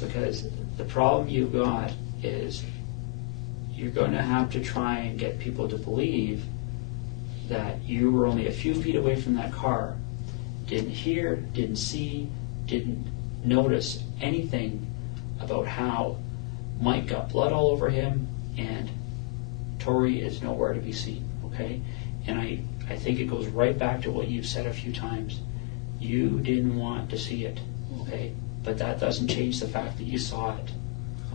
Because the problem you've got is you're going to have to try and get people to believe that you were only a few feet away from that car, didn't hear, didn't see, didn't notice anything about how Mike got blood all over him and Tori is nowhere to be seen, okay? And I think it goes right back to what you've said a few times. You didn't want to see it, okay? But that doesn't change the fact that you saw it,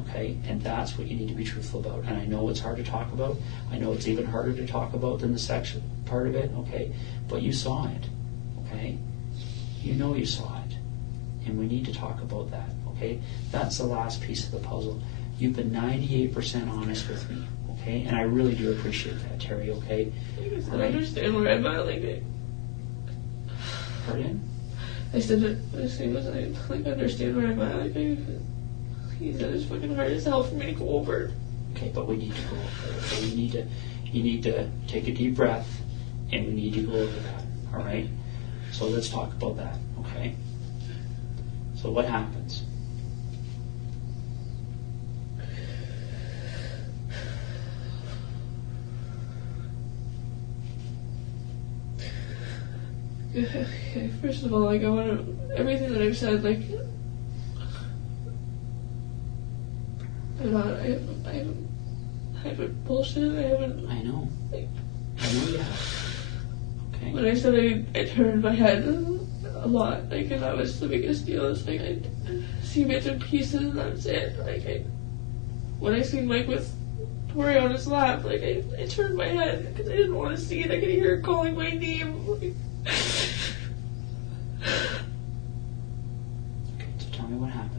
okay? And that's what you need to be truthful about. And I know it's hard to talk about. I know it's even harder to talk about than the sex part of it, okay? But you saw it, okay? You know you saw it. And we need to talk about that, okay? That's the last piece of the puzzle. You've been 98% honest with me, okay? And I really do appreciate that, Terry, okay? I understand where I'm at, like, Pardon? I said, I understand where I'm at, like, he said it's fucking hard as hell for me to go over. Okay, but we need to go over it. So you need to take a deep breath, and we need to go over that, all right? So let's talk about that, okay? So what happens? Okay, first of all, like, I want to, everything that I've said, like, I haven't bullshit, I know. Like, I know you have. Okay. When I said I turned my head a lot, like, and that was the biggest deal. It's like, I see bits and pieces, and that's it. Like, when I seen Mike with Tori on his lap, like, I turned my head, because I didn't want to see it. I could hear her calling my name. Like, Okay, so tell me what happened.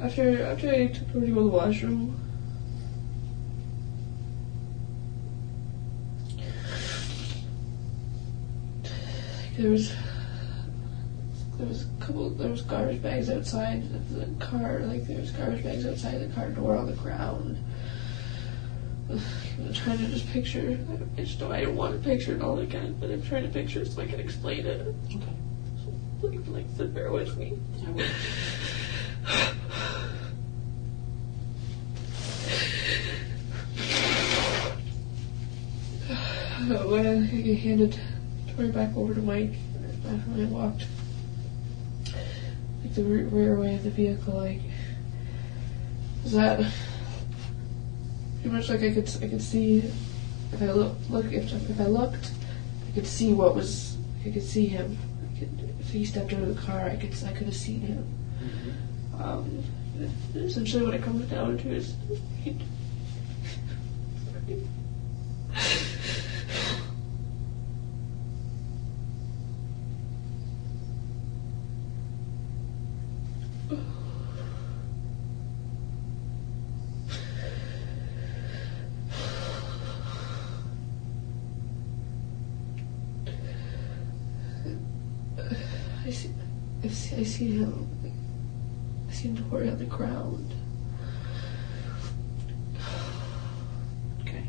After I took her to go to the washroom, there was garbage bags outside the car, like there was garbage bags outside the car door on the ground. I'm trying to just picture, I just know I don't want to picture it all again, but I'm trying to picture it so I can explain it. Okay. So bear with me. I will. When I handed Tori back over to Mike, when I walked like the rear way of the vehicle, like, is that pretty much like I could see if I if I looked, I could see what was, I could see him. If he stepped out of the car, I could have seen him. Essentially, what it comes down to is I see him. I see Tori on the ground. Okay.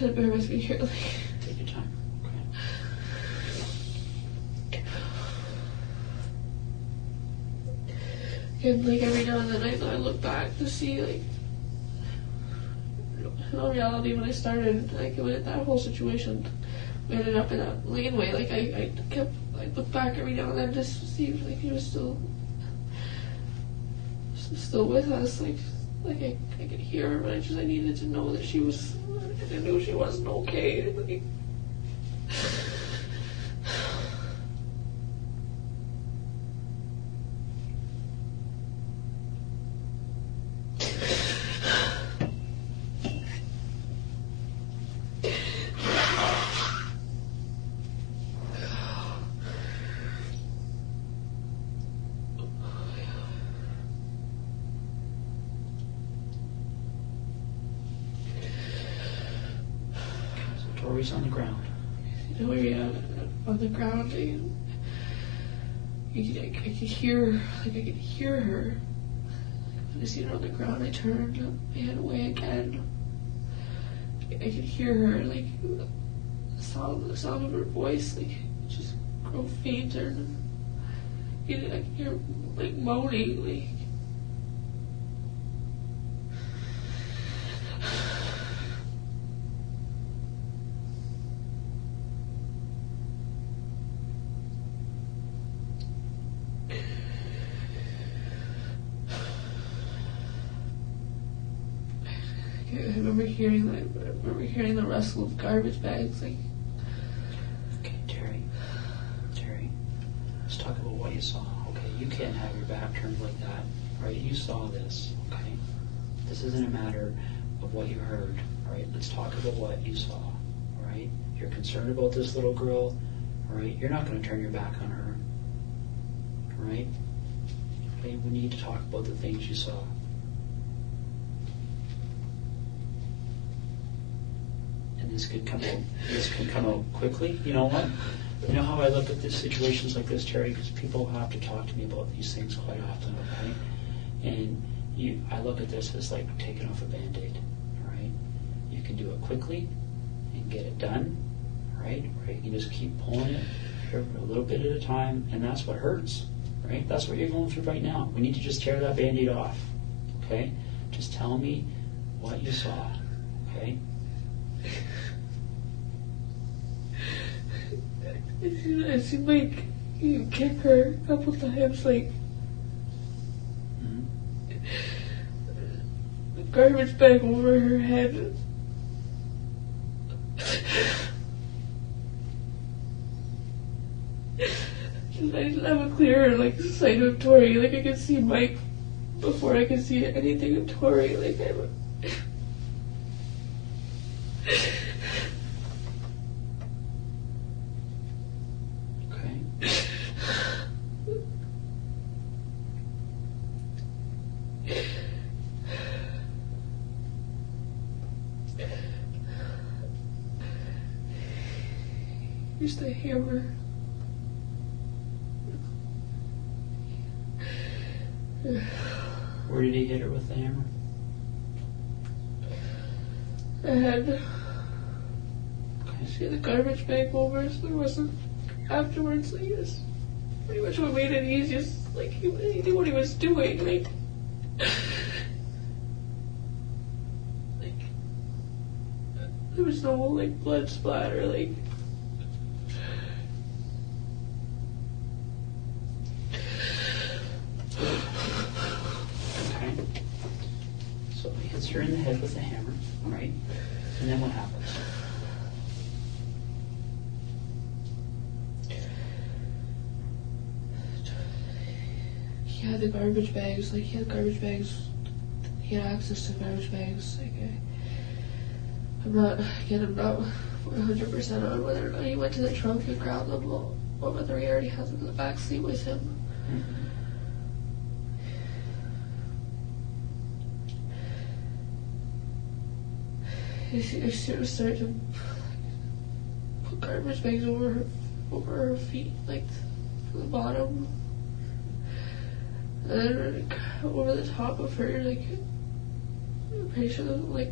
Bear with me here. Take your time. Okay. And like every now and then I look back to see, like, in all reality, when I started, like, when that whole situation, we ended up in a laneway. Like, I looked back every now and then just to see if, like, he was still with us. Like I could hear her, but I needed to know that she was. I knew she wasn't okay. Like, Tori's on the ground. Tori on the ground. I could hear, like I could hear her. When I seen her on the ground, I turned my head away again. I could hear her, like the sound of her voice, like just grow fainter. I could hear like moaning, like. I remember hearing the rustle of garbage bags, like. Okay, Terry, let's talk about what you saw. Okay, you can't have your back turned like that, right? You saw this, okay? This isn't a matter of what you heard, all right? Let's talk about what you saw, all right? You're concerned about this little girl, all right? You're not going to turn your back on her, all right? Okay, we need to talk about the things you saw. This could come out quickly. You know what? You know how I look at situations like this, Terry? Because people have to talk to me about these things quite often, okay? And I look at this as like taking off a Band-Aid, all right? You can do it quickly and get it done, right? Or you can just keep pulling it a little bit at a time, and that's what hurts, right? That's what you're going through right now. We need to just tear that Band-Aid off, okay? Just tell me what you saw, okay? It seemed like you kick her a couple times, like a garbage bag over her head. I didn't have a clear sight of Tori. Like I could see Mike before I could see anything of Tori. Like used the hammer. Where did he hit her with the hammer? I had the garbage bag over, so there wasn't afterwards. Like this, pretty much what made it easiest. Like he knew what he was doing. Like there was no blood splatter. Like. Her in the head with a hammer, right? And then what happens? He had the garbage bags. Like he had garbage bags. He had access to garbage bags. Like I'm not 100% on whether or not he went to the trunk and grabbed them, or whether he already has them in the back seat with him. Mm-hmm. I started to put garbage bags over her feet, like from the bottom, and then over the top of her. Like I'm pretty sure there was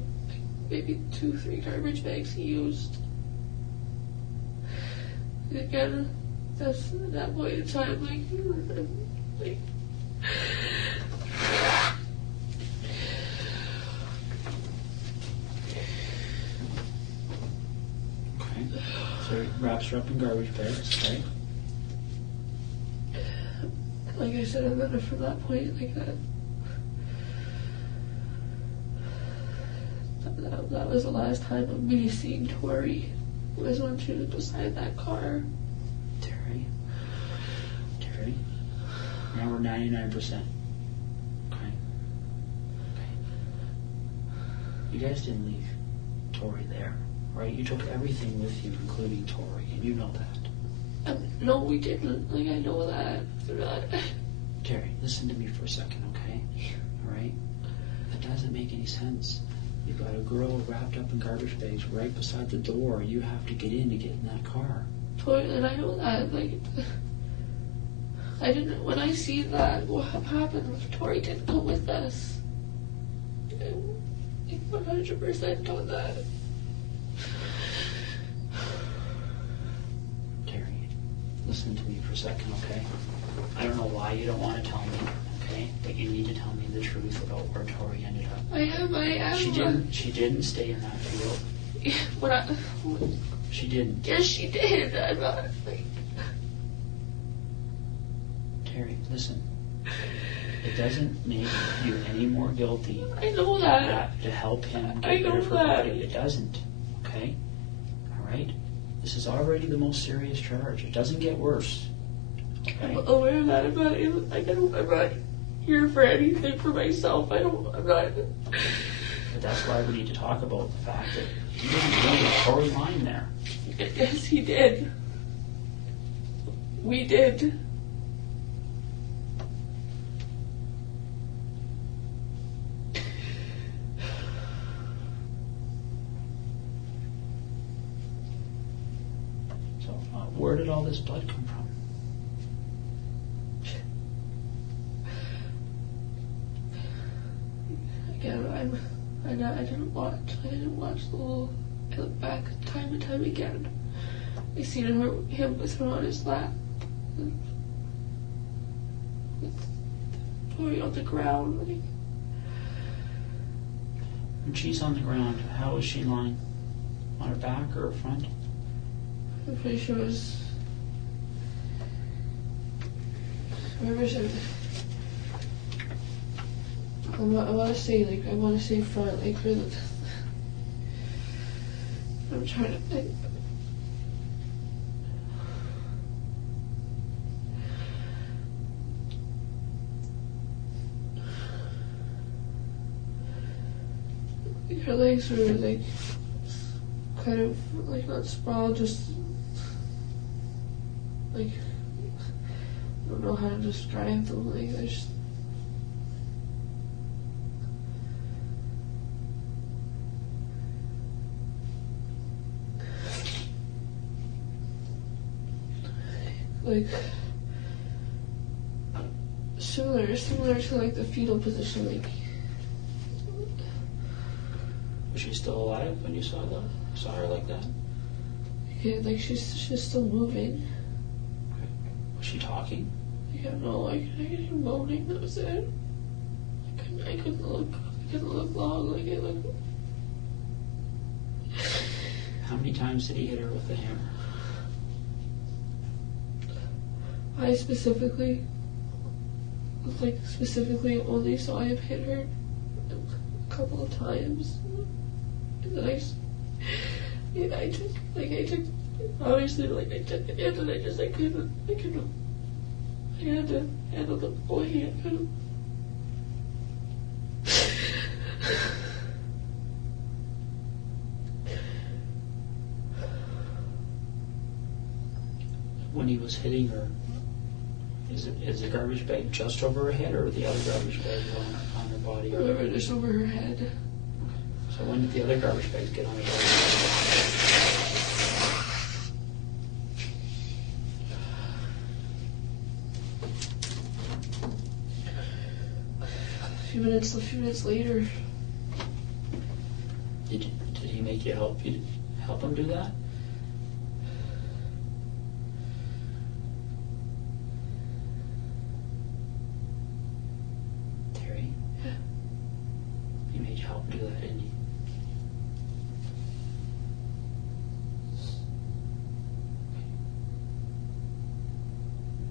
maybe 2-3 garbage bags he used. And again, that's at that point in time, like. So it wraps her up in garbage bags, right? Like I said, and then from that point, that was the last time of me seeing Tori. Was when she was beside that car. Terry. Now we're 99%. Okay. You guys didn't leave Tori there. Right, you took everything with you, including Tori, and you know that. No, we didn't. I know that. Terry, listen to me for a second, okay? All right? That doesn't make any sense. You've got a girl wrapped up in garbage bags right beside the door. You have to get in to get in that car. Tori, and I know that, like, I didn't, when I see that, what happened, Tori didn't come with us. I 100% on that. Terry, listen to me for a second, okay? I don't know why you don't want to tell me, okay? But you need to tell me the truth about where Tori ended up. I am. She didn't stay in that field. She didn't. Yes, she did. I'm not, like... Terry, listen. It doesn't make you any more guilty. I know that. To help him I get know rid of her that. body. It doesn't. Okay? Alright? This is already the most serious charge. It doesn't get worse. Okay? I'm aware of that. I'm not here for anything for myself. I'm not... But that's why we need to talk about the fact that he didn't leave Tori lying there. Yes, he did. We did. So, where did all this blood come from? Again, I didn't watch the whole. I look back time and time again. I seen him with her on his lap, with Tori on the ground. Like, When she's on the ground, how is she lying? On her back or her front? I'm pretty sure it was. I want to say front, like for the. I'm trying to think. Her legs were like kind of like not sprawled, just like I don't know how to describe them. Like they're just. Like similar to like the fetal position, like. Was she still alive when you saw her like that? Yeah, like she's still moving. Okay. Was she talking? I don't know, like I could hear moaning. That was it. I couldn't look long. Like it looked. How many times did he hit her with the hammer? I specifically only saw him hit her a couple of times. And then I took obviously like I took it in and I couldn't I had to handle the boy. I couldn't. When he was hitting her, is the garbage bag just over her head or the other garbage bag on her body? Or just over her head. Okay. So when did the other garbage bags get on her body? A few minutes later. Did he make you help him do that? Terry? Yeah. He made you help him do that, didn't he?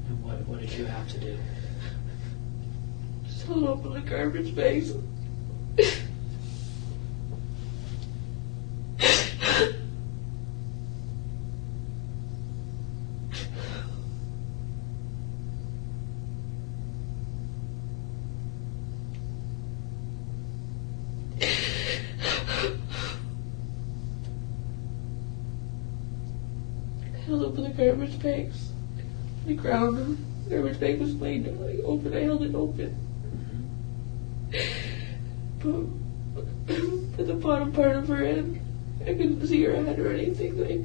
And what did you have to do? Just hold open the garbage bags. Held open the garbage bags. The ground, the garbage bag was laid like open. I held it open. But at the bottom part of her head. I couldn't see her head or anything. Like,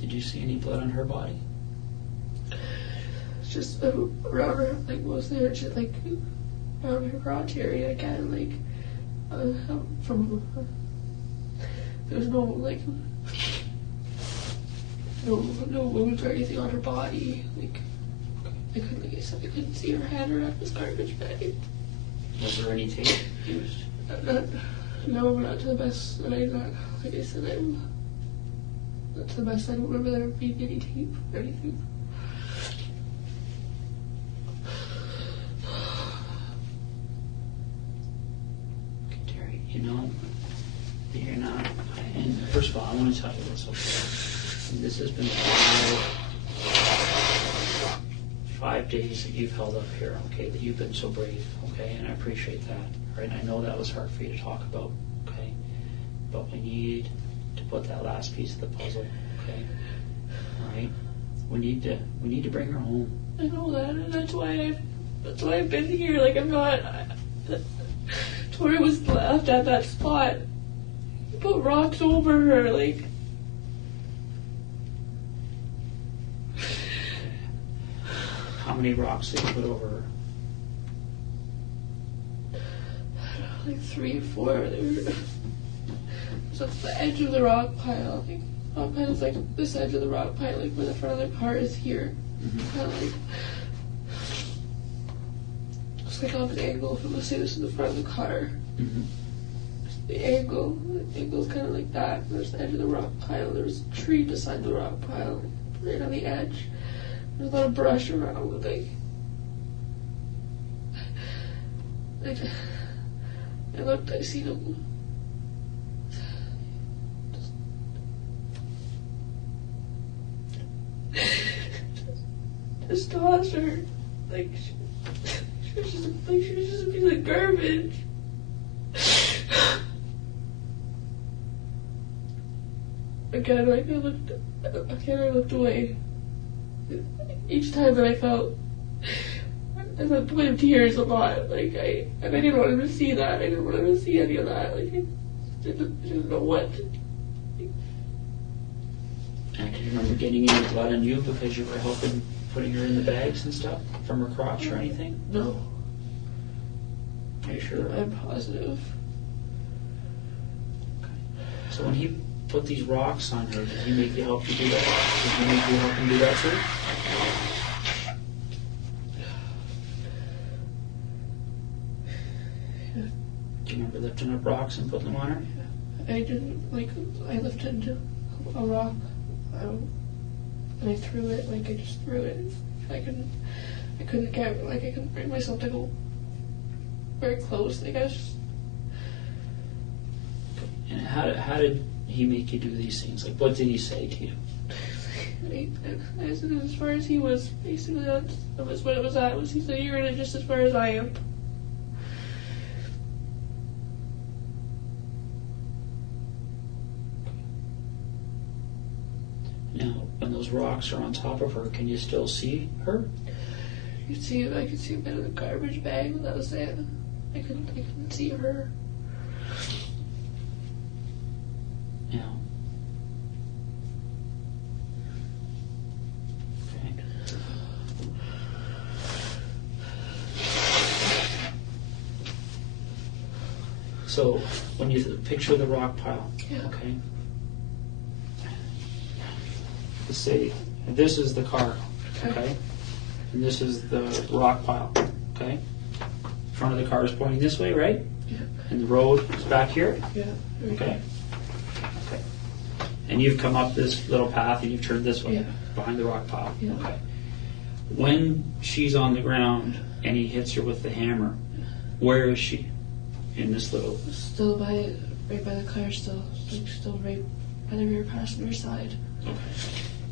did you see any blood on her body? it's just around her, like mostly her, just like around her crotch area, kind of like from. There's no like no wounds or anything on her body. Like like I said, I couldn't see her head or this garbage bag. Was there any tape used? Not to the best that I not. Like I said, not to the best. I don't remember there being any tape or anything. Okay, Terry, you know that you're not. And first of all, I want to tell you this. Okay, this has been 5 days that you've held up here. Okay, that you've been so brave. Okay, and I appreciate that. Right, I know that was hard for you to talk about. Okay, but we need to put that last piece of the puzzle. Okay, all right. We need to bring her home. I know that, and that's why I've been here. Like I'm not. Tori was left at that spot. He put rocks over her, like. How many rocks did you put over her? Like 3 or 4. So it's the edge of the rock pile. Like, rock pile is like this edge of the rock pile, like where the front of the car is here. Mm-hmm. Kind of like, it's like on an angle. If I'm gonna say this is the front of the car, mm-hmm. The angle's kind of like that. There's the edge of the rock pile. There's a tree beside the rock pile, right on the edge. There's a lot of brush around. Like I looked, I seen him. Just toss her. Like she was just a piece of garbage. Again, I looked away. Each time that I felt at the point of tears a lot, like I didn't want him to see that. I didn't want him to see any of that. Like I didn't know what. And do you remember getting any blood on you because you were helping putting her in the bags and stuff from her crotch or anything? No. Are you sure? I'm positive. Okay. So when he put these rocks on her, did he make you help you do that? Did he make you help him do that too? Do you remember lifting up rocks and putting them on her? I didn't, I lifted a rock, and I threw it, I just threw it. I couldn't bring myself to go very close, I guess. And how did he make you do these things? Like, what did he say to you? I said as far as he was, basically that was what it was at. He said, you're in it just as far as I am. Now, when those rocks are on top of her, can you still see her? I could see a bit of the garbage bag, that was it. I couldn't see her. Yeah. Okay. So, when you picture the rock pile, yeah. Okay? Let's say this is the car, okay? And this is the rock pile, okay? Front of the car is pointing this way, right? Yeah. And the road is back here? Yeah. Okay. Okay. And you've come up this little path and you've turned this way, yeah. Behind the rock pile. Yeah. Okay. When she's on the ground and he hits her with the hammer, where is she in this little? Still right by the car, still right by the rear passenger side. Okay.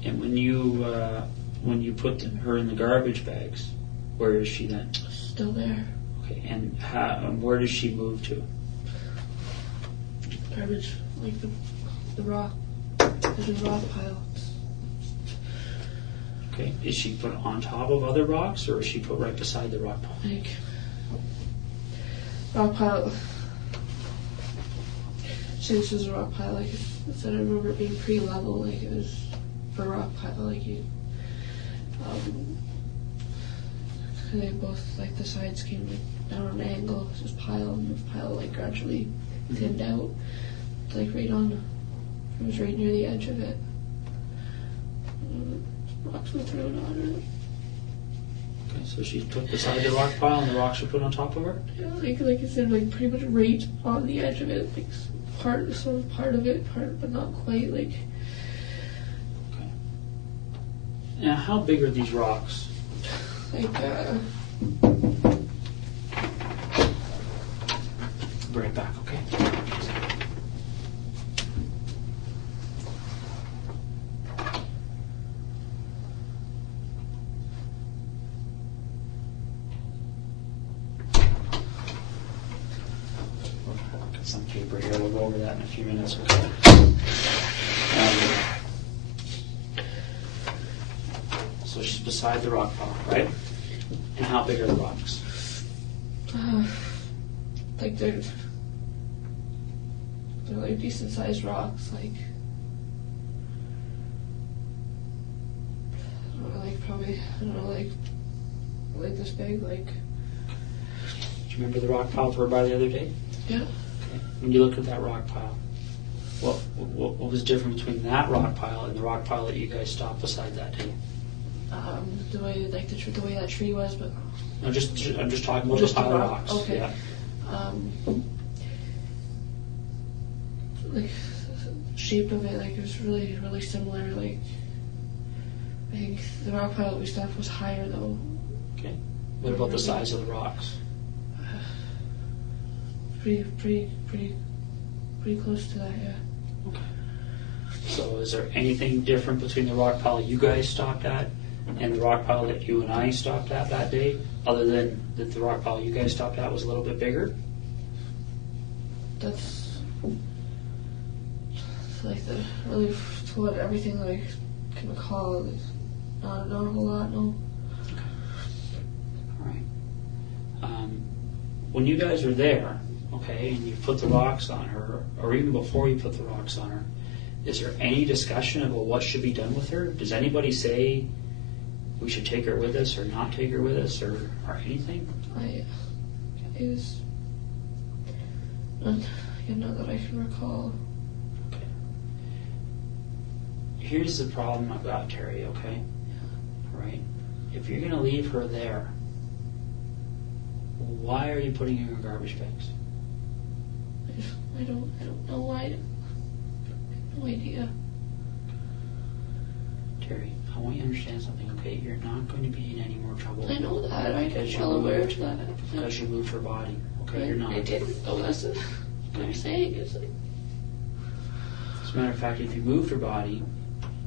And when you put her in the garbage bags, where is she then? Still there. Okay. And where does she move to? Garbage, like the rock, the rock pile. Okay. Is she put on top of other rocks, or is she put right beside the rock pile? Like rock pile. say this was a rock pile, like, it said I remember it being pretty level, like, it was for a rock pile, like, you, they both, like, the sides came, like, down on an angle, it was pile, and the pile, like, gradually thinned out, like, right on, it was right near the edge of it. Rocks were thrown on it. Okay, so she took beside the rock pile and the rocks were put on top of her? Yeah, like I said, like pretty much right on the edge of it, like part of it, but not quite, like. Okay. Now, how big are these rocks? Like, Bring it back, okay? Some paper here. We'll go over that in a few minutes. Okay. So she's beside the rock pile, right? And how big are the rocks? like they're like decent sized rocks, like I don't know, like probably like this big, like. Do you remember the rock pile we were by the other day? Yeah. When you looked at that rock pile, what was different between that rock pile and the rock pile that you guys stopped beside that day? The way the way that tree was, but No, I'm just talking about just the pile the of rock. rocks. Okay. Yeah. Like shape of it, like it was really really similar. Like I think the rock pile that we stopped was higher though. Okay. What about the size of the rocks? Pretty close to that, yeah. Okay. So is there anything different between the rock pile you guys stopped at and the rock pile that you and I stopped at that day, other than that the rock pile you guys stopped at was a little bit bigger? That's like the really to what everything that I can recall. Like, not a whole lot, no. Okay. All right. When you guys were there, okay, and you put the rocks on her, or even before you put the rocks on her, is there any discussion about what should be done with her? Does anybody say we should take her with us or not take her with us or anything? It was not that I can recall. Okay. Here's the problem I've got, Terry, okay? Right? If you're going to leave her there, why are you putting her in garbage bags? I don't know why. I have no idea. Terry, I want you to understand something, okay? You're not going to be in any more trouble. I know that. I'm well aware of that. Because you moved her body, okay? You're not. I didn't. Oh, that's what I'm saying. It's like. As a matter of fact, if you moved her body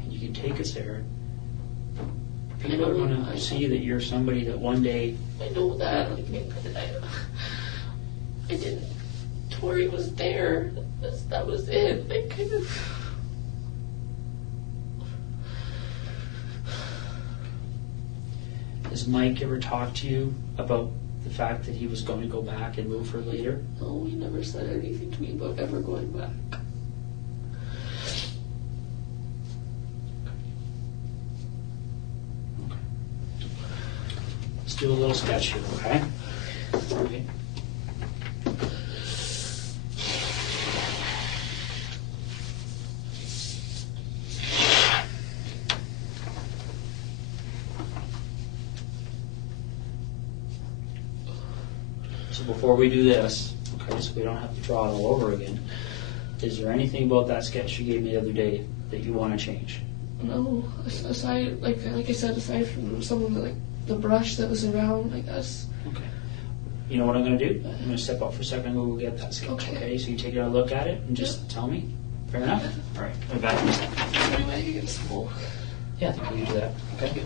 and you can take us there, people are going to see that you're somebody that one day. I know that. I didn't. Tori was there. That was it. I kind of. Has Mike ever talked to you about the fact that he was going to go back and move her later? No, he never said anything to me about ever going back. Let's do a little sketch here, okay? All right. So before we do this, okay, so we don't have to draw it all over again, is there anything about that sketch you gave me the other day that you want to change? No, aside, like I said, aside from some of the brush that was around, I guess. Okay. You know what I'm going to do? I'm going to step up for a second and we'll get that sketch, okay? So you take a look at it and just tell me. Fair enough? All right. I'll be back in a second. Anyway, you get smoke. Yeah, I think we can do that. Okay.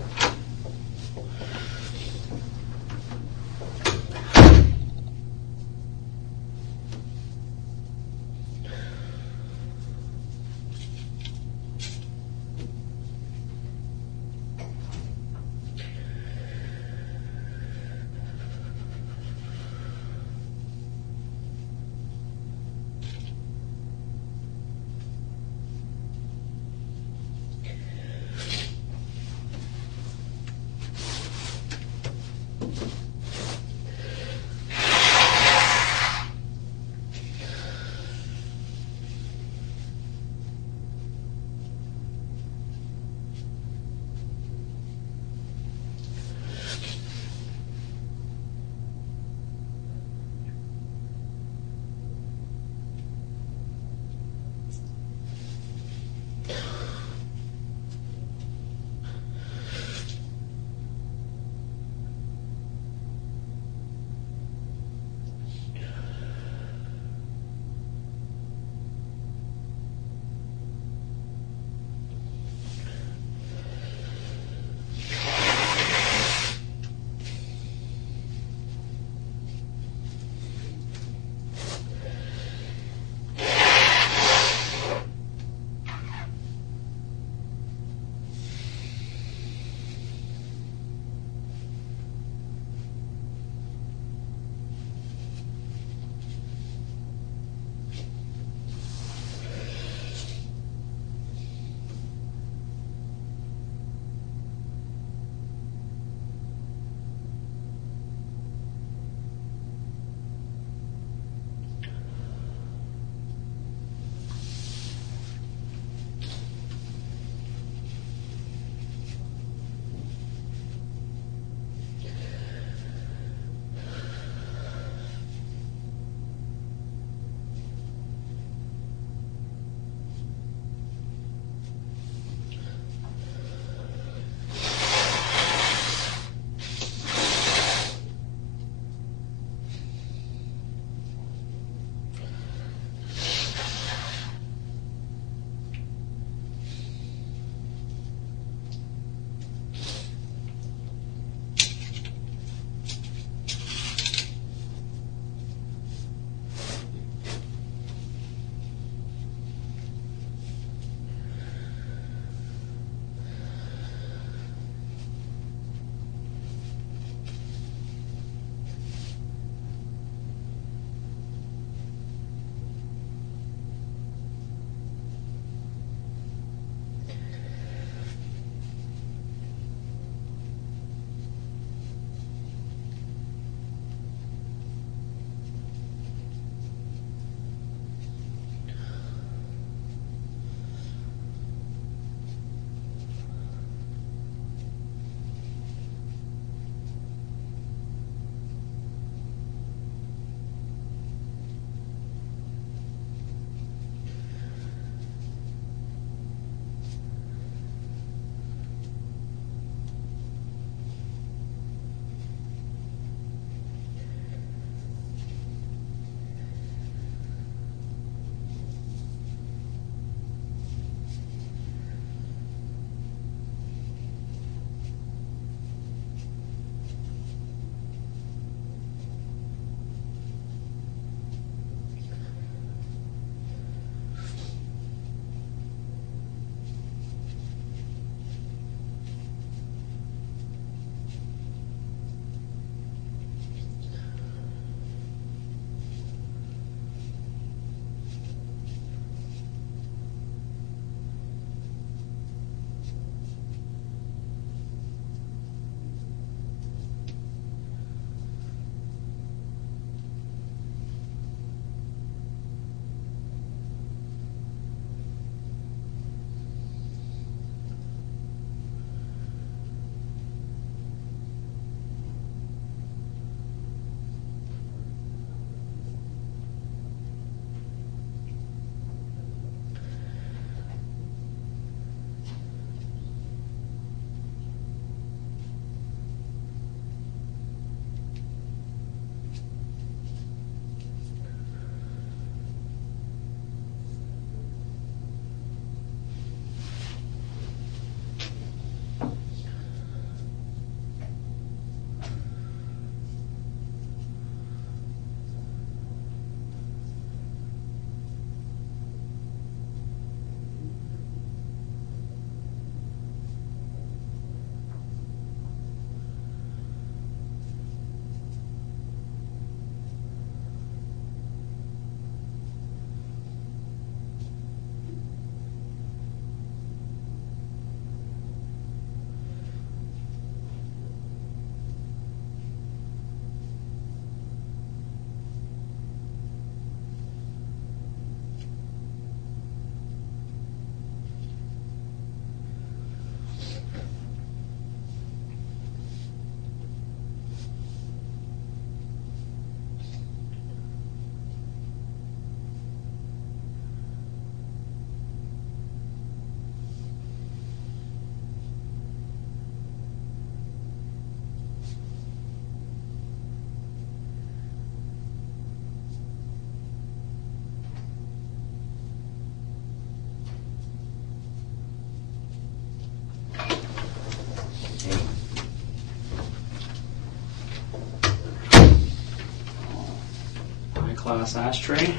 class ashtray.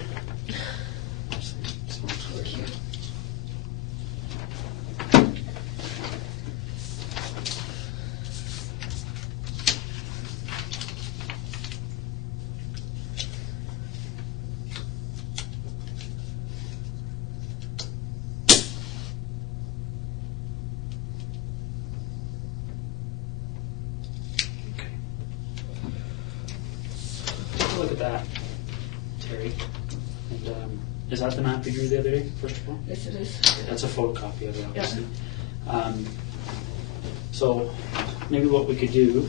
Look at that, Terry. And is that the map you drew the other day, first of all? Yes, it is. That's a photocopy of it, obviously. Yeah. So maybe what we could do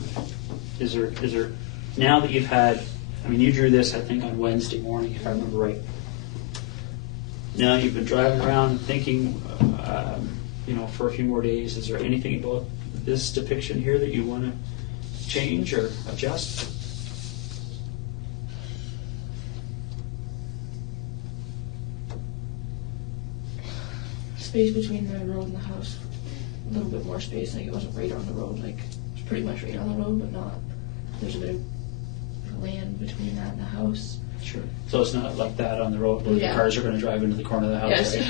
is there now that you've had, I mean, you drew this, I think, on Wednesday morning, if I remember right. Now you've been driving around thinking, for a few more days. Is there anything about this depiction here that you want to change or adjust? Space between the road and the house, a little bit more space. Like it wasn't right on the road. Like it was pretty much right on the road, but not. There's a bit of land between that and the house. Sure. So it's not like that on the road where the cars are going to drive into the corner of the house, yes.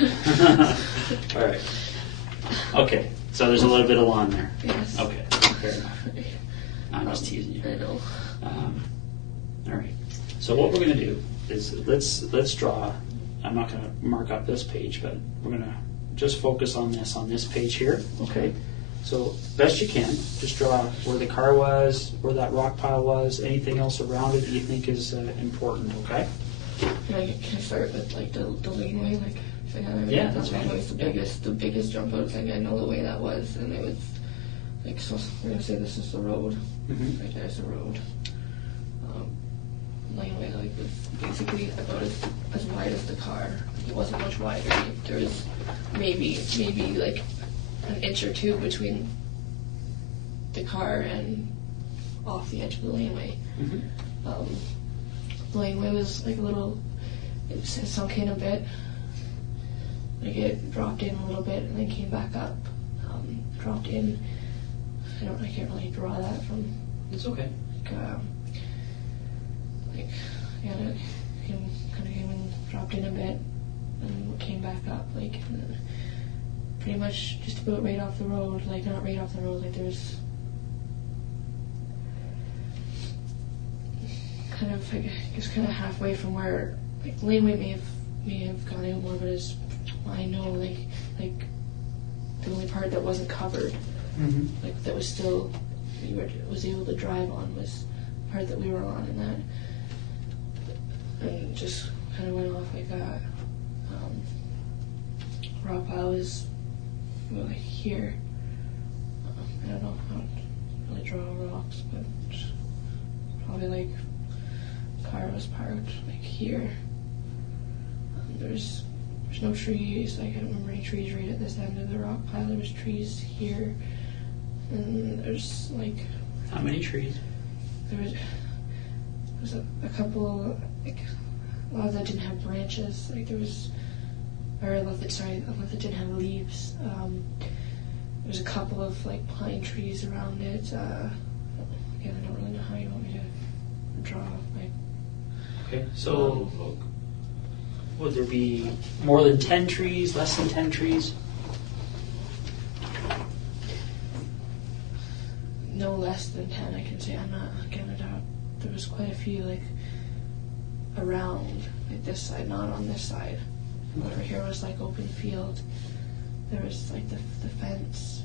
Right? All right. Okay. So there's a little bit of lawn there. Yes. Okay. Fair enough. I'm just teasing you. I know. All right. So what we're going to do is let's draw. I'm not going to mark up this page, but we're going to just focus on this page here. Okay. So best you can, just draw where the car was, where that rock pile was, anything else around it that you think is important. Okay. Can I start with like the laneway? Like, yeah, that's fine. That was the biggest jump out. Like I know the way that was, and it was like so. We're gonna say this is the road. Mm-hmm. Right there's the road. Laneway like was basically about as wide as the car. It wasn't much wider. There was maybe like an inch or two between the car and off the edge of the laneway. Mm-hmm. The laneway was like a little. It sunk in a bit. Like it dropped in a little bit and then came back up. Dropped in. I can't really draw that from. It's okay. It came and dropped in a bit and came back up, like pretty much just about right off the road, like not right off the road, like there's kind of, I guess, kind of halfway from where, like laneway may have gone out more, but as I know, like the only part that wasn't covered, mm-hmm. like that was still, was able to drive on was the part that we were on, and that. And just kind of went off like that. Rock pile is like here. I don't know how to really draw rocks, but probably like car was parked like here. There's no trees. Like I don't remember any trees right at this end of the rock pile. There was trees here, and there's like. How many trees? There's a couple. Like, a lot of that didn't have branches. Like there was, or a lot that didn't have leaves. There's a couple of like pine trees around it. Again, I don't really know how you want me to draw. Okay, so would there be more than 10 trees, less than 10 trees? No less than 10, I can say. I'm not, again, there was quite a few, like, around, like this side, not on this side. Over here was, like, open field. There was, like, the fence,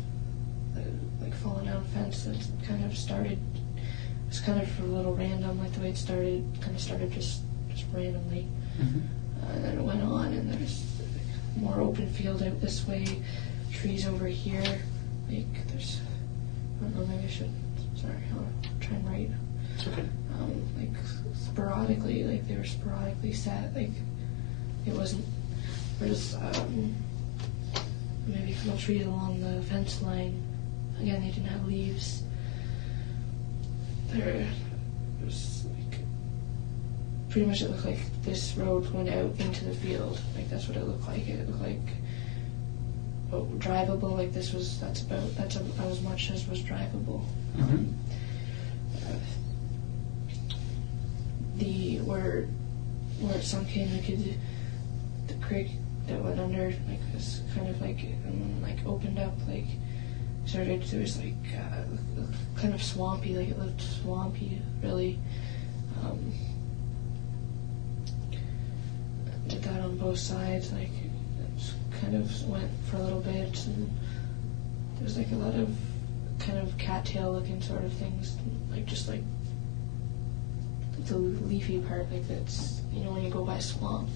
like, fallen down fence that kind of started, it was kind of a little random, like, the way it started, kind of started just randomly. Mm-hmm. And then it went on, and there's more open field out this way, trees over here, like, there's, I don't know, maybe I should, sorry, I'll try and write. It's okay. Like, sporadically, like, they were sporadically set, like, it wasn't, there's, maybe a couple trees along the fence line, again, they didn't have leaves. There was, like, pretty much it looked like this road went out into the field, like, that's what it looked like. It looked like drivable, like that's about as much as was drivable. Mm-hmm. Where sunk in, the creek that went under, like, was kind of like, like opened up, like, started, there was like, kind of swampy, like it looked swampy, really. Did that on both sides, like, it just kind of went for a little bit, and there was like a lot of kind of cattail looking sort of things, like just like the leafy part, like that's, you know, when you go by swamp,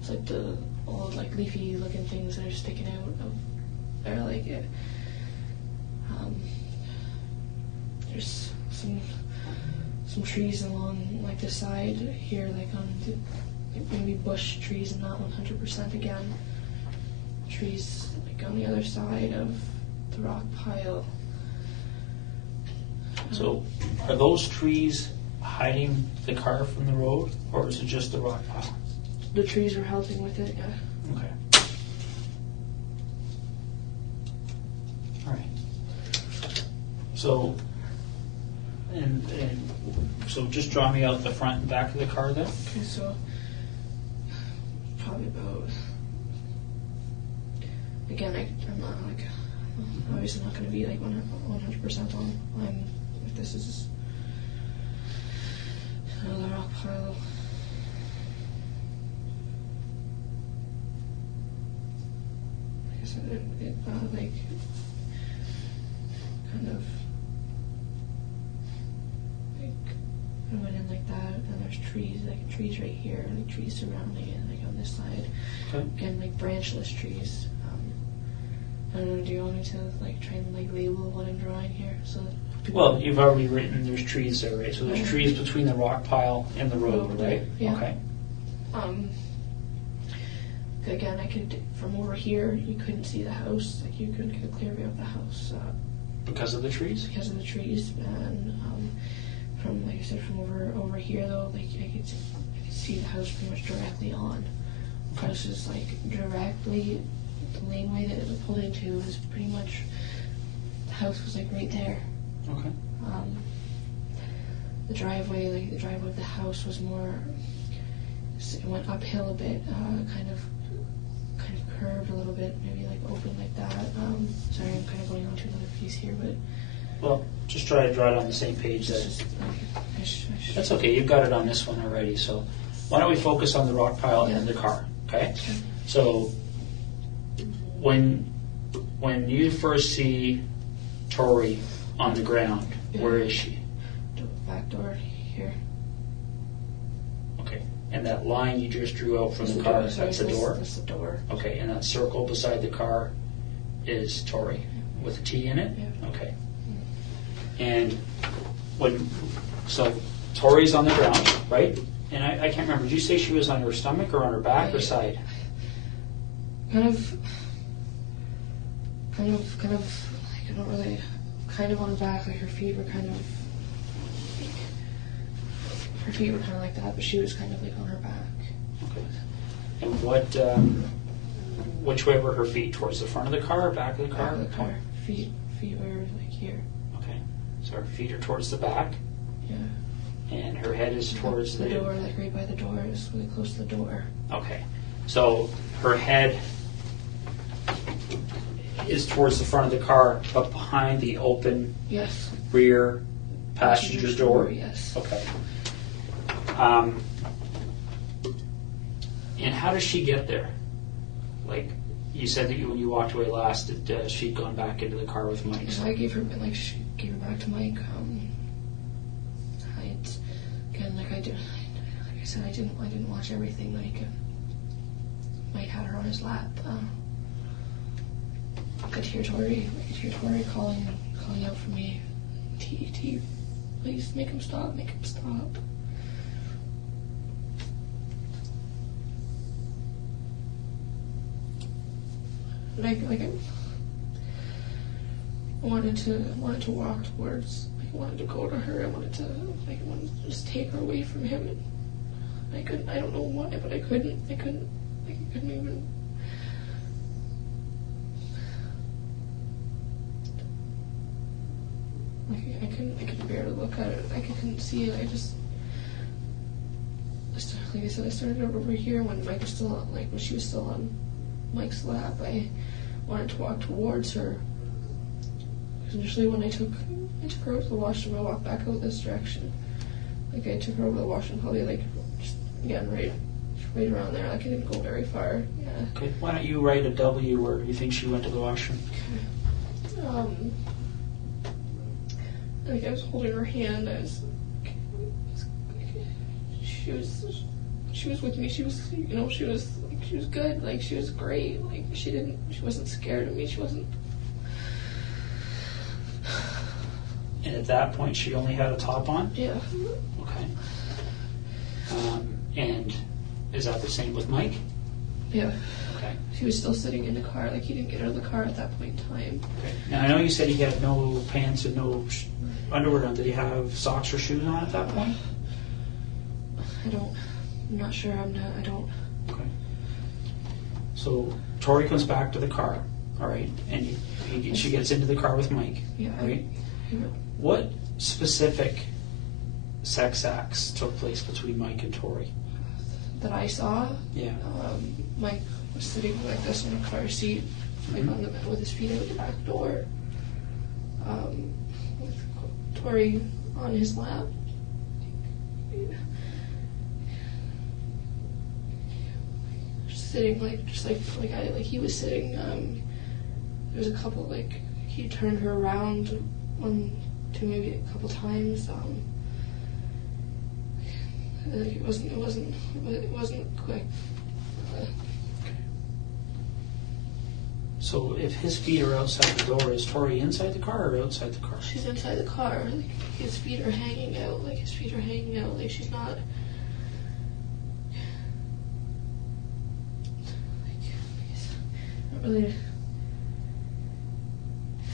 it's like the old like leafy looking things that are sticking out of there, like it. There's some trees along like the side here, like on the, like maybe bush trees and not 100% again. Trees like on the other side of the rock pile. So, are those trees hiding the car from the road, or is it just the rock pile? The trees were helping with it, yeah. Okay. All right. So, and so just draw me out the front and back of the car then. Okay, so probably about, again, I'm not like, obviously not going to be like 100% on. If this is another rock pile. Like I said, it like kind of like I went in like that, and there's trees, like trees right here, like trees surrounding it, like on this side. Okay. Again, like branchless trees. I don't know, do you want me to like try and like label what I'm drawing here? So Well, you've already written there's trees there, right? So there's trees between the rock pile and the road, right? Yeah. Okay. Again, I could, from over here, you couldn't see the house. Like, you couldn't get a clear view of the house. Because of the trees? Because of the trees. And from, like I said, from over here, though, like, I could see the house pretty much directly on. The house is, like, directly, the laneway that it pulled into was pretty much, the house was, like, right there. Okay. The driveway of the house was more, it went uphill a bit, kind of curved a little bit, maybe like open like that. Sorry, I'm kind of going on to another piece here, but... Well, just try to draw it on the same page. That's okay, you've got it on this one already, so why don't we focus on the rock pile and the car, okay? So, when you first see Tori on the ground, where is she? Back door here. Okay, and that line you just drew out from the car, that's the door? That's the door. Okay, and that circle beside the car is Tori, with a T in it? Yeah. Okay. And so Tori's on the ground, right? And I can't remember, did you say she was on her stomach or on her back or side? Kind of, like, I don't really, kind of on her back, like her feet were kind of like that, but she was kind of like on her back. Okay. And which way were her feet? Towards the front of the car or back of the car? Back of the car. Feet were like here. Okay. So her feet are towards the back? Yeah. And her head is towards the door, like right by the door, is really close to the door. Okay. So her head is towards the front of the car, but behind the open rear passenger door? Yes. Okay. And how does she get there? Like, you said that when you walked away last, that she'd gone back into the car with Mike. So I gave her back to Mike. Like I said, I didn't watch everything. Like, Mike had her on his lap. I could hear Tori calling out for me. T, please make him stop. I wanted to walk towards. I wanted to go to her. I wanted to just take her away from him. And I couldn't. I don't know why, but I couldn't. I couldn't even. I couldn't bear to look at it. I couldn't see it. I just like I said, I started over here when Mike was still on, when she was still on Mike's lap. I wanted to walk towards her. Because initially when I took her over to the washroom, I walked back out this direction. Like I took her over to the washroom, probably like just again right around there. Like I didn't go very far. Yeah. Okay. Why don't you write a W where you think she went to the washroom? Like I was holding her hand. She was with me. She was good. Like she was great. Like she wasn't scared of me. She wasn't. And at that point, she only had a top on? Yeah. Okay. And is that the same with Mike? Yeah. Okay. He was still sitting in the car. Like he didn't get out of the car at that point in time. Okay. Now I know you said he had no pants and no underwear on. Did he have socks or shoes on at that point? I'm not sure. I don't. Okay. So Tori comes back to the car, all right, and she gets into the car with Mike, Yeah. right? What specific sex acts took place between Mike and Tori? That I saw. Yeah. Mike was sitting like this in a car seat, like on the with his feet out the back door. With Tori on his lap. Sitting like he was sitting. There was a couple he turned her around maybe a couple times. It wasn't quick. So if his feet are outside the door, is Tori inside the car or outside the car? She's inside the car. Like, his feet are hanging out. Like she's not. Really,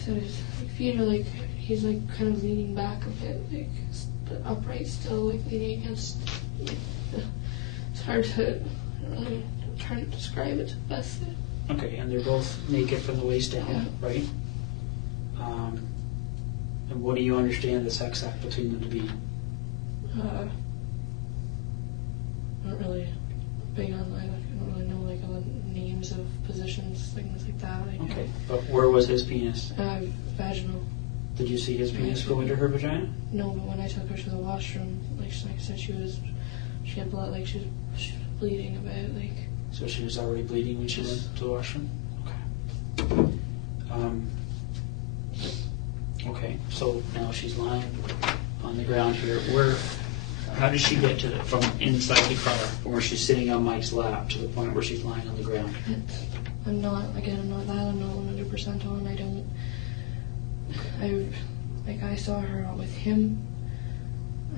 so his feet are he's kind of leaning back a bit, but upright still, leaning against. It's hard to try to describe it best. Okay, and they're both naked from the waist down, Yeah. right? And what do you understand the sex act between them to be? Not really big on I don't really know all the names of positions, things like that. Okay, but where was his penis? Vaginal. Did you see his penis go into her vagina? No, but when I took her to the washroom, like I said, she had blood, she was bleeding a bit, So she was already bleeding when she went to the washroom? Okay. Okay, so now she's lying on the ground here. How did she get from inside the car, from where she's sitting on Mike's lap, to the point where she's lying on the ground? I'm not 100% on. I saw her with him.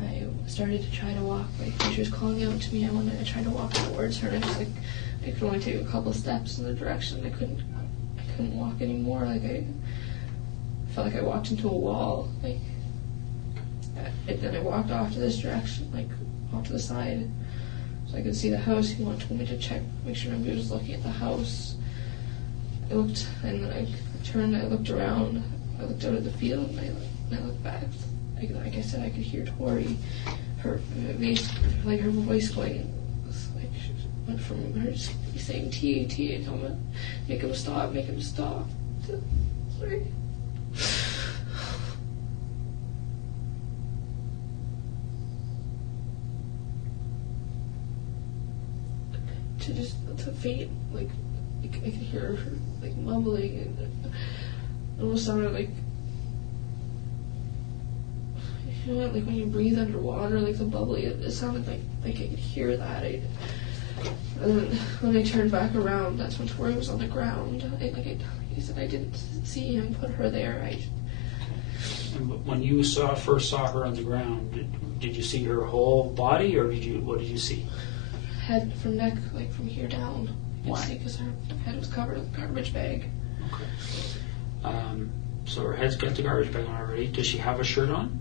I started to try to walk, when she was calling out to me, I tried to walk towards her, and I could only take a couple steps in the direction. I couldn't walk anymore. I felt like I walked into a wall. And then I walked off to this direction, off to the side, so I could see the house. He told me to check, make sure nobody was looking at the house. I looked, and then I turned, I looked around, I looked out at the field, and I looked back. Like I said, I could hear Tori, her voice going, went from her just saying T, and tell me, make him stop. Sorry. To faint, I could hear her mumbling, and it almost sounded when you breathe underwater, the bubbly. It sounded like I could hear that. And then when I turned back around, that's when Tori was on the ground. He said I didn't see him put her there. And when you first saw her on the ground, did you see her whole body, or what did you see? Head from neck, from here down. Why? Because her head was covered with a garbage bag. Okay. So her head's got the garbage bag on already. Does she have a shirt on?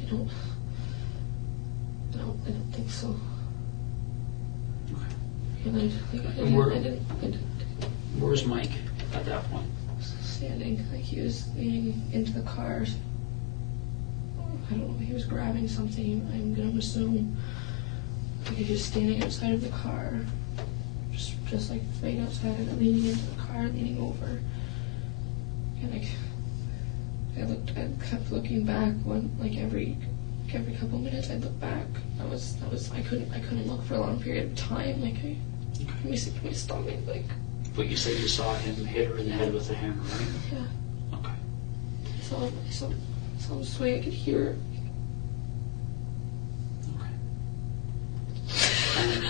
I don't think so. Okay. And I didn't. Where's Mike at that point? Standing, he was leaning into the car. I don't know, he was grabbing something, I'm gonna assume. Like he was standing outside of the car, just like right outside of it, leaning into the car, leaning over. And I kept looking back like every couple minutes I'd look back. I couldn't look for a long period of time. Like my stomach, like. But you said you saw him hit her in the head with a hammer, right? Yeah. Okay. I saw him sway. I could hear it. Okay. And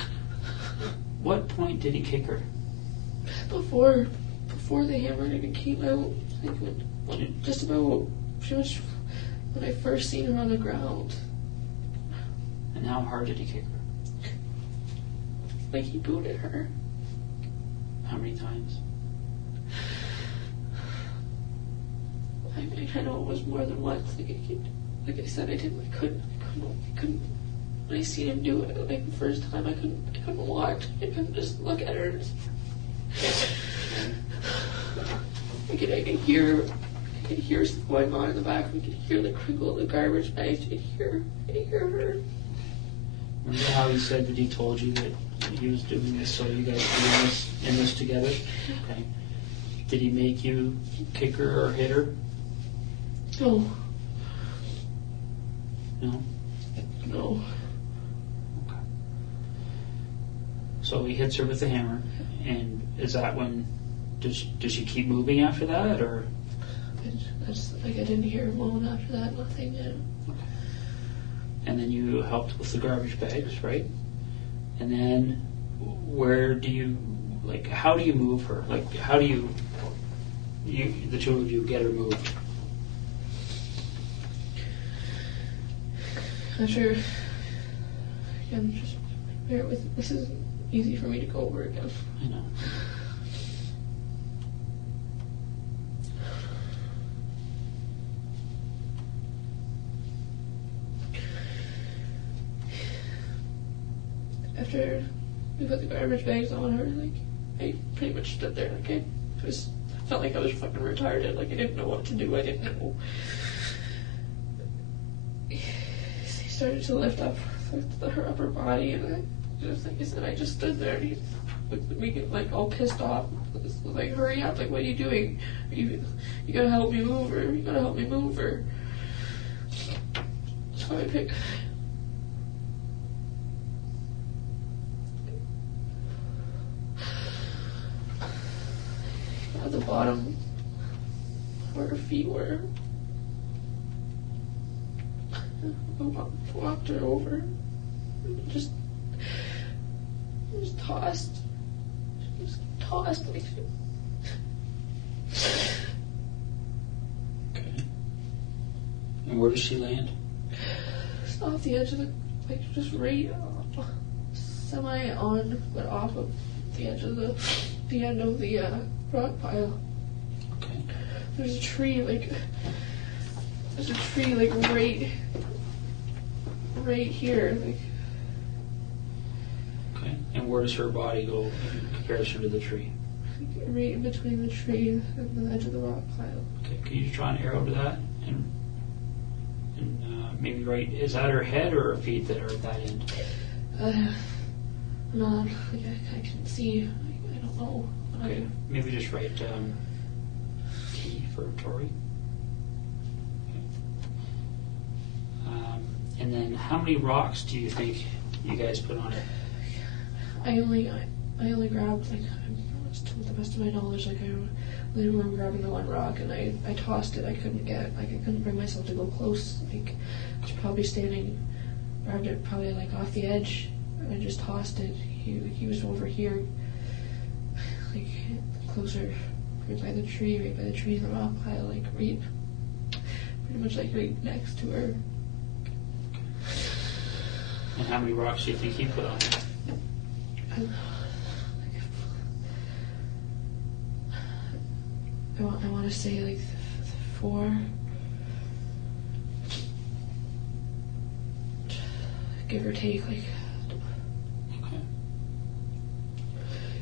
what point did he kick her? Before the hammer even came out, like when just about pretty much when I first seen her on the ground. And how hard did he kick her? Like he booted her. How many times? I know it was more than once. Like I said, I couldn't. When I seen him do it, like the first time, I couldn't watch. I couldn't just look at her. I could hear something going on in the back. We could hear the crinkle of the garbage bags. I could hear her. Remember how he said that he told you that he was doing this so you guys were in this together? Okay. Did he make you kick her or hit her? No. No? No. Okay. So he hits her with the hammer, and is that when, does she keep moving after that, or? I didn't hear a moan after that, nothing. Yeah. Okay. And then you helped with the garbage bags, right? And then where do you, like, how do you move her? Like, how do you the two of you get her moved? After, again, just bear with, this is easy for me to go over again. I know. After we put the garbage bags on her, like, I pretty much stood there, like, I felt like I was fucking retarded, like, I didn't know what to do, I didn't know. He started to lift up her upper body, and just like I said, I just stood there, and he looked at me, like, all pissed off, like, hurry up, like, what are you doing? You gotta help me move her, you gotta help me move her. So I picked... at the bottom where her feet were. I walked her over. Just tossed. Just tossed like. Okay. And where does she land? Just off the edge of the, like, just right semi on, but off of the edge of the end of the rock pile. Okay. There's a tree like right here, like. Okay. And where does her body go in comparison to the tree? Right in between the tree and the edge of the rock pile. Okay. Can you draw an arrow to that? And maybe right, is that her head or her feet that are at that end? No, like I can see. I don't know. Okay. Maybe just write T for Tori. Okay. And then how many rocks do you think you guys put on it? I only grabbed, like, to the best of my knowledge, like, I only remember grabbing the one rock, and I tossed it. I couldn't bring myself to go close. Like, I was probably grabbed it probably like off the edge, and I just tossed it. He was over here, like, closer, right by the tree in the rock pile, like, pretty much like right next to her. And how many rocks do you think he put on it? I want to say like 4. Give or take, like. Okay.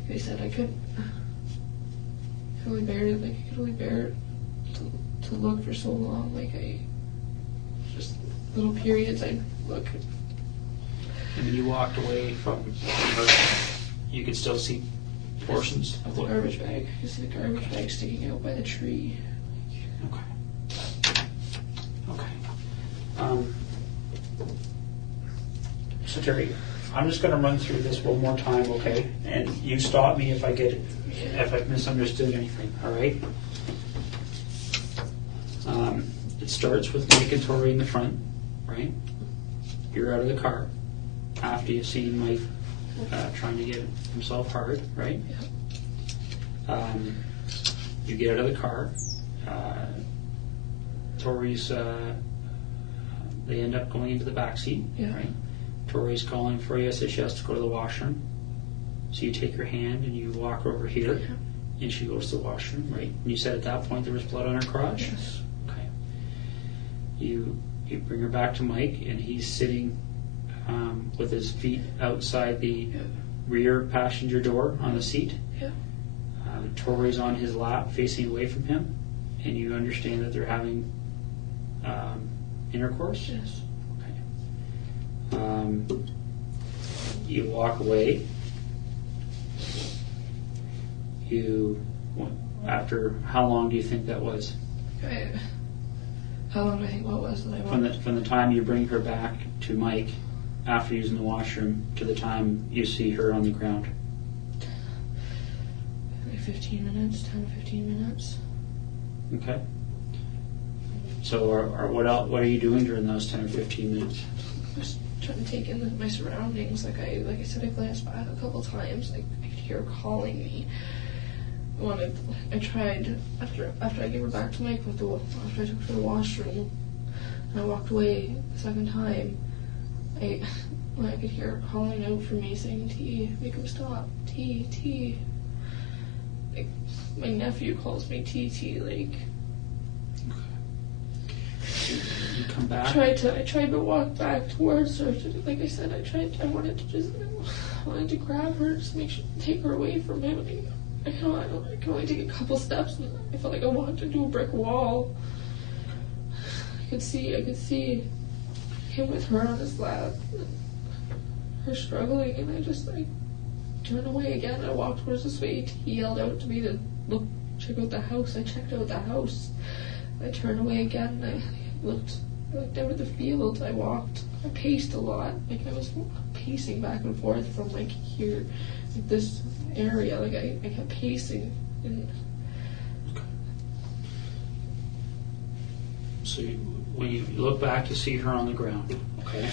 Like I said, I could only bear it to look for so long. Like, I just little periods I'd look. And when you walked away from her, you could still see portions of the garbage bag. You see the garbage bag sticking out by the tree. Okay. So Terry, I'm just going to run through this one more time, okay? And you stop me if I get it, if I've misunderstood anything. All right? It starts with Mike and Tori in the front, right? You're out of the car after you've seen Mike trying to get himself hard, right? Yeah. You get out of the car. Tori's, they end up going into the back seat, Yeah. right? Tori's calling for you, says she has to go to the washroom. So you take her hand and you walk over here, Yeah. and she goes to the washroom, right? And you said at that point there was blood on her crotch? Yes. Okay. You bring her back to Mike, and he's sitting with his feet outside the rear passenger door on the seat. Yeah. Tori's on his lap facing away from him, and you understand that they're having intercourse? Yes. Okay. You walk away. After how long do you think that was? How long do I think what was that I walked? From the time you bring her back to Mike after using the washroom to the time you see her on the ground? Like 15 minutes, 10 to 15 minutes. Okay. So what are you doing during those 10 or 15 minutes? Just trying to take in my surroundings. Like I said, I glanced back a couple times. Like I could hear her calling me. I tried after I gave her back to Mike after I took her to the washroom and I walked away the second time. I could hear her calling out for me, saying, "T, make him stop. T." Like my nephew calls me T. Like. You come back. I tried to walk back towards her. Like I said, I wanted to grab her, just take her away from him. I can only take a couple steps, and I felt like I walked into a brick wall. I could see him with her on his lap, and her struggling, and I turned away again. I walked towards the way. He yelled out to me to check out the house. I checked out the house. I turned away again, and I looked over the field. I paced a lot. Like I was pacing back and forth from like here, like this area. Like I kept pacing. And so when you look back, you see her on the ground. Okay.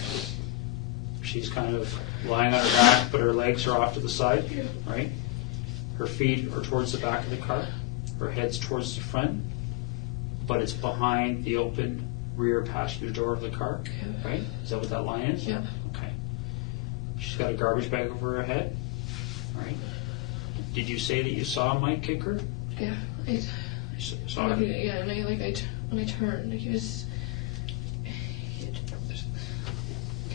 She's kind of lying on her back, but her legs are off to the side, right? Her feet are towards the back of the car. Her head's towards the front, but it's behind the open rear passenger door of the car, right? Is that what that line is? Yeah. Okay. She's got a garbage bag over her head, right? Did you say that you saw Mike kick her? Yeah, I saw her? Yeah, and when I turned, he was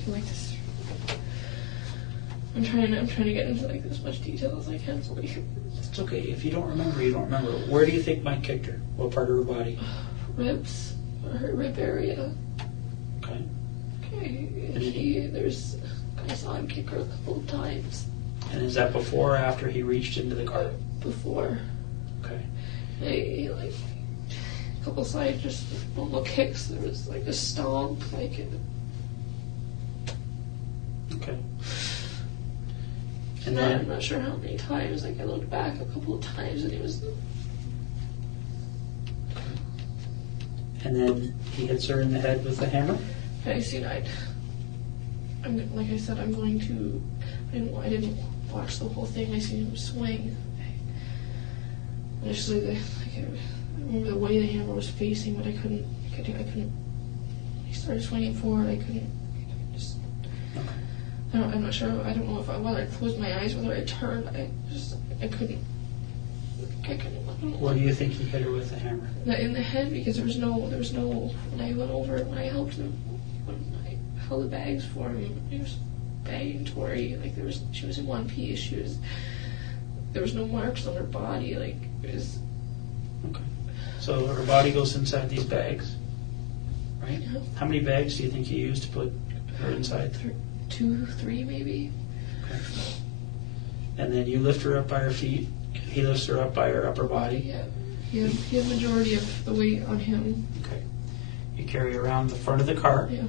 like this. I'm trying to get into like as much detail as I can. So it's okay. If you don't remember, you don't remember. Where do you think Mike kicked her? What part of her body? Ribs, her rib area. Okay. I saw him kick her a couple of times. And is that before or after he reached into the car? Before. Okay. He like a couple side just normal kicks. There was like a stomp, like. Okay. And then I'm not sure how many times. Like I looked back a couple of times, and he was. And then he hits her in the head with a hammer? I seen like I said, I'm going to. I didn't watch the whole thing. I seen him swing. Initially, I remember the way the hammer was facing, but I couldn't. He started swinging forward. I couldn't just. Okay. I'm not sure. I don't know whether I closed my eyes, whether I turned. I couldn't. What do you think he hit her with the hammer? In the head, because there was no. When I went over, when I helped him, when I held the bags for him, he was bagging Tori. Like she was in one piece. There was no marks on her body. Like it was. Okay. So her body goes inside these bags, right? Yeah. How many bags do you think you used to put her inside? 2, 3 maybe. Okay. And then you lift her up by her feet. He lifts her up by her upper body. Yeah. He had majority of the weight on him. Okay. You carry her around the front of the car. Yeah.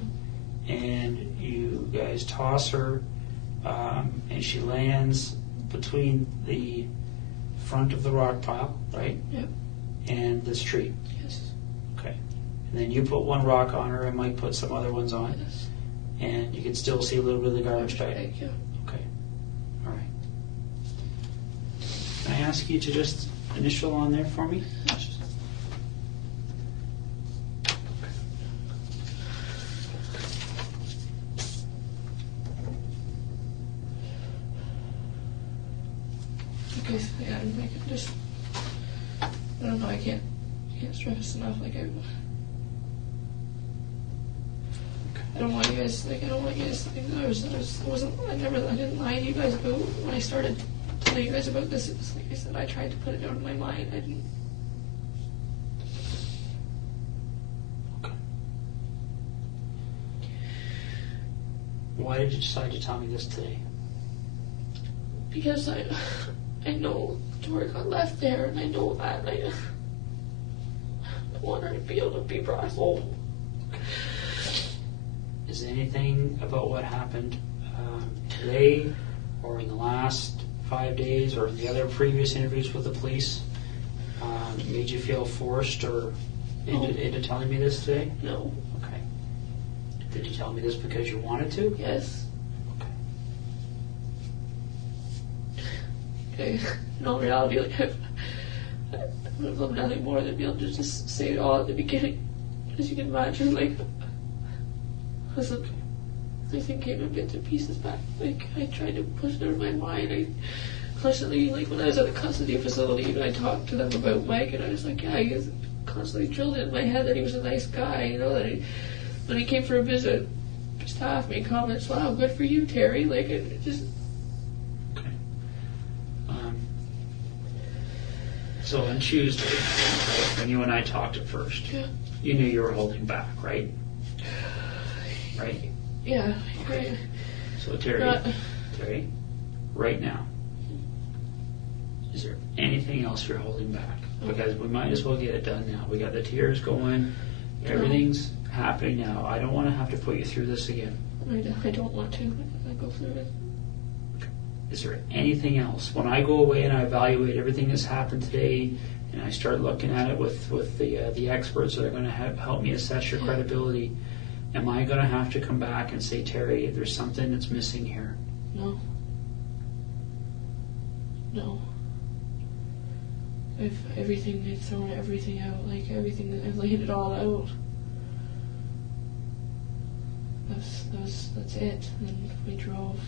And you guys toss her, and she lands between the front of the rock pile, right? Yep. And this tree. Yes. Okay. And then you put one rock on her, and Mike put some other ones on. Yes. And you can still see a little bit of the garbage bag. Yeah. Okay. All right. Can I ask you to just initial on there for me? Okay, so yeah, I can just, I don't know, I can't stress enough, like I don't want you guys to think I didn't lie to you guys about when I started telling you guys about this. It was like I said, I tried to put it out of my mind. I didn't. Okay. Why did you decide to tell me this today? Because I know Tori got left there, and I know that, and I want her to be able to be brought home. Is there anything about what happened today or in the last 5 days or in the other previous interviews with the police made you feel forced or into telling me this today? No. Okay. Did you tell me this because you wanted to? Yes. Okay. In all reality, like I would have loved nothing more than be able to just say it all at the beginning. As you can imagine, like, listen, everything came in bits and pieces back. Like, I tried to push it out of my mind. I constantly, like, when I was at the custody facility, I talked to them about Mike, and I was like, yeah, he was constantly drilled in my head that he was a nice guy, you know, that when he came for a visit, just half made comments, wow, good for you, Terry. Like, it just. So on Tuesday, right, when you and I talked at first, Yeah. you knew you were holding back, right? Right? Yeah. Okay. Right. So Terry, right now, is there anything else you're holding back? Because we might as well get it done now. We got the tears going, everything's happening now. I don't want to have to put you through this again. I don't want to. I go through it. Is there anything else? When I go away and I evaluate everything that's happened today, and I start looking at it with the experts that are going to help me assess your credibility, am I going to have to come back and say, Terry, there's something that's missing here? No. No. I've thrown everything out, like everything. I've laid it all out. That's it. And we drove.